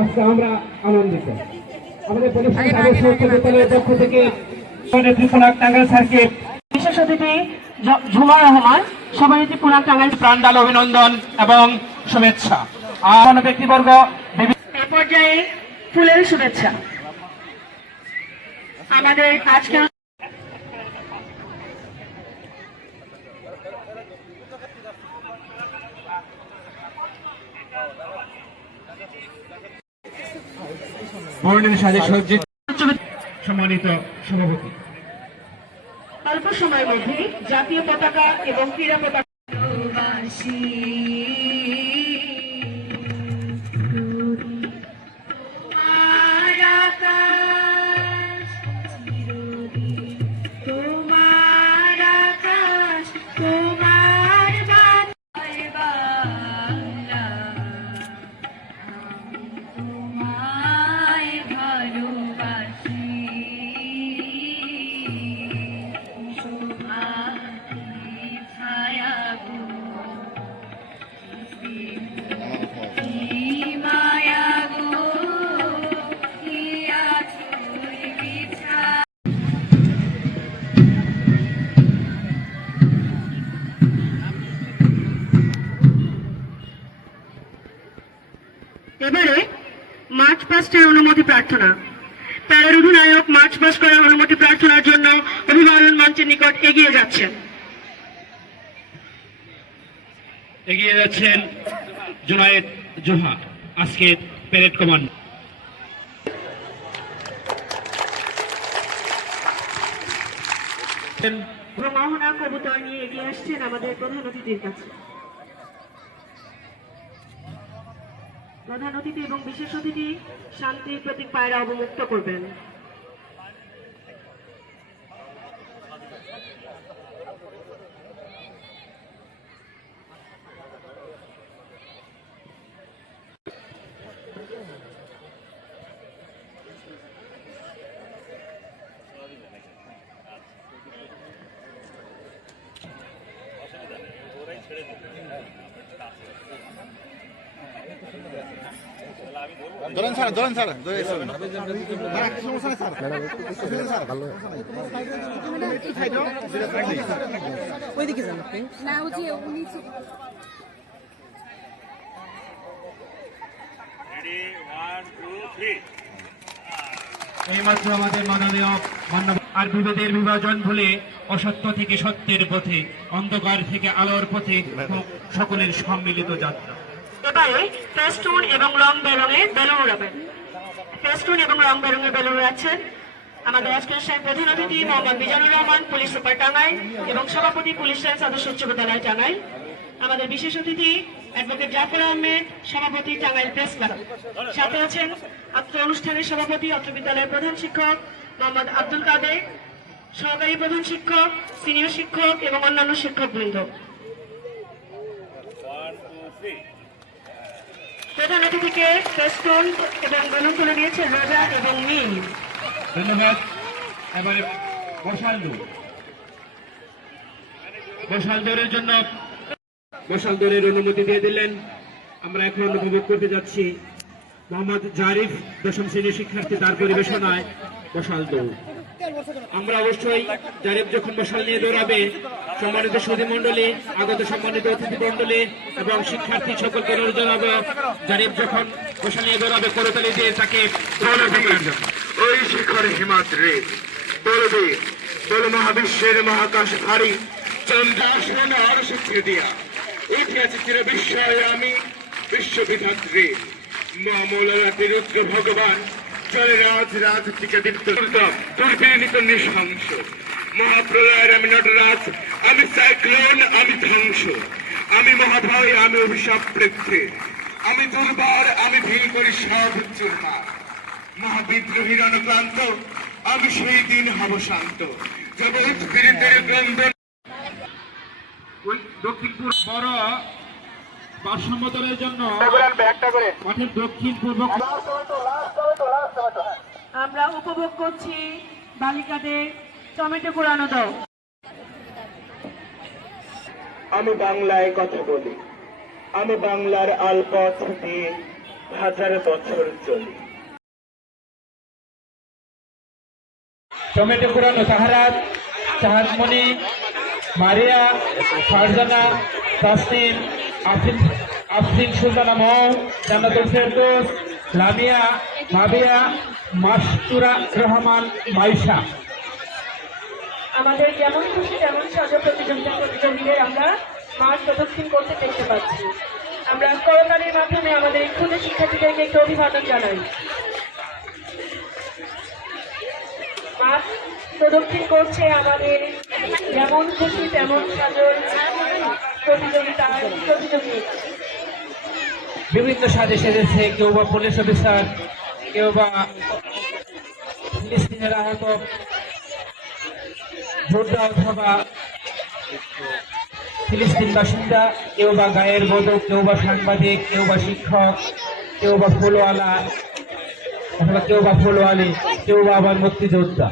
আজকে আমরা আনন্দিত। আমাদের পক্ষ থেকে সার্কিট বিশেষ অতিথি ঝুমা রহমান সভাপতি পুরান টাঙ্গাইল প্রাণডাল অভিনন্দন এবং শুভেচ্ছা। আর ব্যক্তিবর্গ এ পর্যায়ে ফুলের শুভেচ্ছা। আমাদের আজকে সাজে সজ্জিত সম্মানিত সভাপতি। অল্প সময়ের মধ্যে জাতীয় পতাকা এবং ক্রীড়া পতাকা পাস্টের অনুমতি প্রার্থনা। প্যারার অধিনায়ক মার্চ করার অনুমতি প্রার্থনার জন্য অভিভাবন মঞ্চের নিকট এগিয়ে যাচ্ছেন। এগিয়ে যাচ্ছেন জুনায়েদ জোহা আজকে প্যারেড কমান্ড। এবং কবুতর নিয়ে এগিয়ে আসছেন আমাদের প্রধান অতিথির কাছে। প্রধান অতিথি এবং বিশেষ অতিথি শান্তির প্রতীক পায়রা অবমুক্ত করবেন। ধরেন স্যার ধরেন স্যার ধরে এসো না উনি এইমাত্র আমাদের মাননীয় আর বিভেদের বিভাজন ভুলে অসত্য থেকে সত্যের পথে অন্ধকার থেকে আলোর পথে সকলের সম্মিলিত যাত্রা। এবারে ফেস্টুন এবং রং বেরঙের বেলুন উড়াবেন ফেস্টুন এবং রং বেরঙের বেলুন উড়াচ্ছেন আমাদের আজকের সাহেব প্রধান অতিথি মোহাম্মদ মিজানুর রহমান, পুলিশ সুপার টাঙ্গাই এবং সভাপতি পুলিশ লাইন সদস্য উচ্চ বিদ্যালয় টাঙ্গাই আমাদের বিশেষ অতিথি অ্যাডভোকেট জাফর আহমেদ, সভাপতি টাঙ্গাইল প্রেস ক্লাব। সাথে আছেন আত্ম অনুষ্ঠানের সভাপতি অত্র বিদ্যালয়ের প্রধান শিক্ষক মোহাম্মদ আব্দুল কাদের, সহকারী প্রধান শিক্ষক, সিনিয়র শিক্ষক এবং অন্যান্য শিক্ষক প্রধান অতিথিকে ফেস্টুন এবং বেলুন রোজা এবং ধন্যবাদ। জন্য অনুমতি দিয়ে দিলেন। আমরা এখন উপভোগ করতে যাচ্ছি মোহাম্মদ জারিফ দশম শ্রেণির শিক্ষার্থী তার পরিবেশনায় মশাল দৌড় আমরা অবশ্যই জারিফ যখন মশাল নিয়ে দৌড়াবে। সম্মানিত সুধী মন্ডলী আগত সম্মানিত অতিথি মন্ডলী এবং শিক্ষার্থী সকলকে অনুরোধ জানাব, জারিফ যখন মশাল নিয়ে দৌড়াবে করতালি দিয়ে তাকে ওই শিখর হিমাদ্রি, বলবে, বল মহাবিশ্বের মহাকাশ ভারী চন্দ্রাসন আরশ দিয়া। উঠিয়াছি চির বিস্ময় আমি বিশ্ববিধাত্রী মা মৌলানাথী রুদ্র ভগবান চলে রাজ রাজ দীপ্ত দুর্বিনীত নৃশংস। মহাপ্রলয়ের আমি নটরাজ আমি সাইক্লোন আমি ধ্বংস। আমি মহাভয় আমি অভিশাপ পৃথ্বী আমি দুর্বার আমি ভিল করি সব চুরমার। মহাবিদ্রোহীর অনুক্রান্ত আমি সেই দিন হব শান্ত। যাব উৎপীড়িতের ক্রন্দন দক্ষিণপুর বড় বাসমতলের জন্য মাঠের দক্ষিণ পূর্ব আমরা উপভোগ করছি বালিকাদের টমেটো কুড়ানো দাও আমি বাংলায় কথা বলি। আমি বাংলার আলপথ দিয়ে হাজার বছর চলি। টমেটো পুরানো তাহারাত চাহাতমণি মারিয়া ফারজানা তাসনিম আফিন আফরিন সুলতানা মৌ জান্নাতুল ফেরদৌস লামিয়া মাবিয়া মাসতুরা রহমান, মাইশা। আমাদের যেমন খুশি, তেমন সাজা প্রতিযোগিতা প্রতিযোগীদের আমরা মাঠ প্রদক্ষিণ করতে দেখতে পাচ্ছি। আমরা করতালির মাধ্যমে আমাদের ক্ষুদ্র শিক্ষার্থীদেরকে একটু অভিবাদন জানাই। মাঠ প্রদক্ষিণ করছে আমাদের যেমন খুশি, তেমন সাজর প্রতিযোগিতা, প্রতিযোগী। বিভিন্ন সাজে সেজেছে, কেউ বা পুলিশ অফিসার, কেউ বা ফিলিস্তিনের আহত যোদ্ধা অথবা ফিলিস্তিন বাসিন্দা, কেউ বা গায়ের বোধক কেউ বা সাংবাদিক, কেউ বা শিক্ষক, কেউ বা ফুলওয়ালা, অথবা কেউ বা ফুলওয়ালি, কেউ বা আবার মুক্তিযোদ্ধা।